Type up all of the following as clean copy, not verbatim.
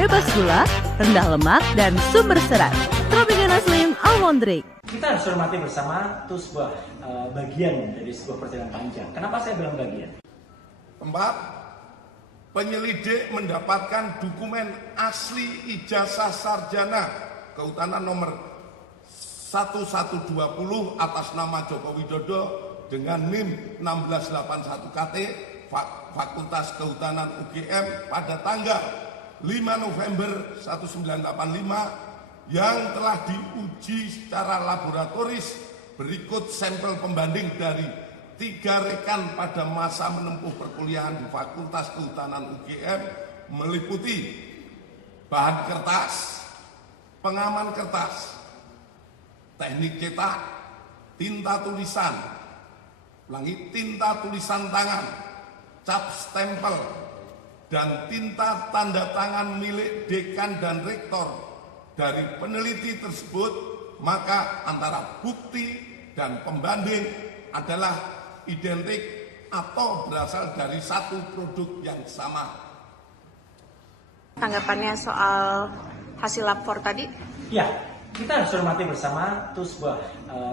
bebas gula, rendah lemak, dan sumber serat. Tropicana Slim Almond Drink. Kita harus hormati bersama itu sebuah bagian dari sebuah perjalanan panjang. Kenapa saya bilang bagian? Keempat, penyelidik mendapatkan dokumen asli ijazah sarjana kehutanan nomor 1120 atas nama Joko Widodo dengan NIM 1681 KT Fakultas Kehutanan UGM pada tanggal 5 November 1985 yang telah diuji secara laboratoris. Berikut sampel pembanding dari 3 rekan pada masa menempuh perkuliahan di Fakultas Kehutanan UGM meliputi bahan kertas, pengaman kertas, teknik cetak, tinta tulisan, tinta tulisan tangan, cap stempel, dan tinta tanda tangan milik dekan dan rektor. Dari peneliti tersebut, maka antara bukti dan pembanding adalah identik atau berasal dari satu produk yang sama. Tanggapannya soal hasil lapor tadi? Ya, kita harus hormati bersama itu sebuah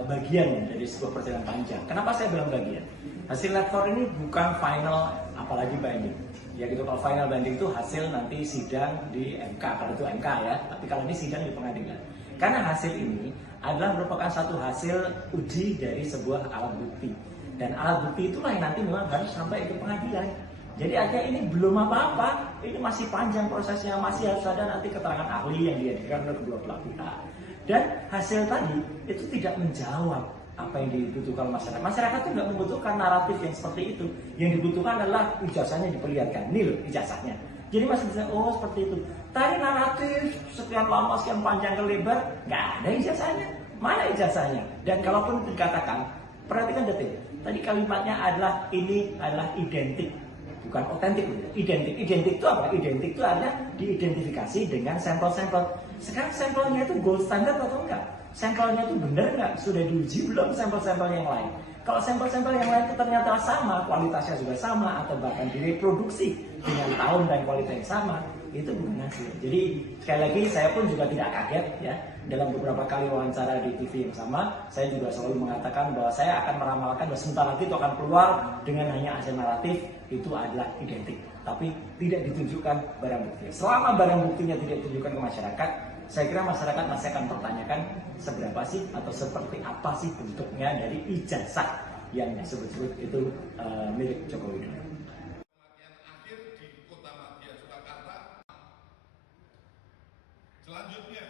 bagian dari sebuah perjalanan panjang. Kenapa saya bilang bagian? Hasil lapor ini bukan final, apalagi binding. Ya gitu, kalau final banding itu hasil nanti sidang di MK, kalau itu MK ya, tapi kalau ini sidang di pengadilan. Karena hasil ini adalah merupakan satu hasil uji dari sebuah alat bukti. Dan alat bukti itulah yang nanti memang harus sampai ke pengadilan. Jadi artinya ini belum apa-apa, ini masih panjang prosesnya, masih harus ada nanti keterangan ahli yang dihadirkan oleh kedua belah pihak. Dan hasil tadi itu tidak menjawab apa yang dibutuhkan masyarakat. Masyarakat itu nggak membutuhkan naratif yang seperti itu. Yang dibutuhkan adalah ijazahnya diperlihatkan, nil ijazahnya. Jadi masih bisa, oh seperti itu. Tadi naratif sekian lama, sekian panjang ke lebar, nggak ada ijazahnya. Mana ijazahnya? Dan kalaupun dikatakan, perhatikan detil. Tadi kalimatnya adalah ini adalah identik, bukan otentik. Identik itu apa? Identik itu artinya diidentifikasi dengan sampel-sampel. Sekarang sampelnya itu gold standard atau enggak? Sampelnya itu benar nggak? Sudah diuji belum sampel-sampel yang lain? Kalau sampel-sampel yang lain itu ternyata sama, kualitasnya juga sama, atau bahkan direproduksi dengan tahun dan kualitas yang sama, itu bukan hasil. Jadi sekali lagi saya pun juga tidak kaget ya. Dalam beberapa kali wawancara di TV yang sama, saya juga selalu mengatakan bahwa saya akan meramalkan bahwa sebentar lagi itu akan keluar dengan hanya hasil naratif, itu adalah identik. Tapi tidak ditunjukkan barang bukti. Selama barang buktinya tidak ditunjukkan ke masyarakat, saya kira masyarakat masih akan pertanyakan seberapa sih atau seperti apa sih bentuknya dari ijazah yang disebut-sebut itu milik Joko Widodo. Kematian akhir di Kota Madya, Surakarta. Selanjutnya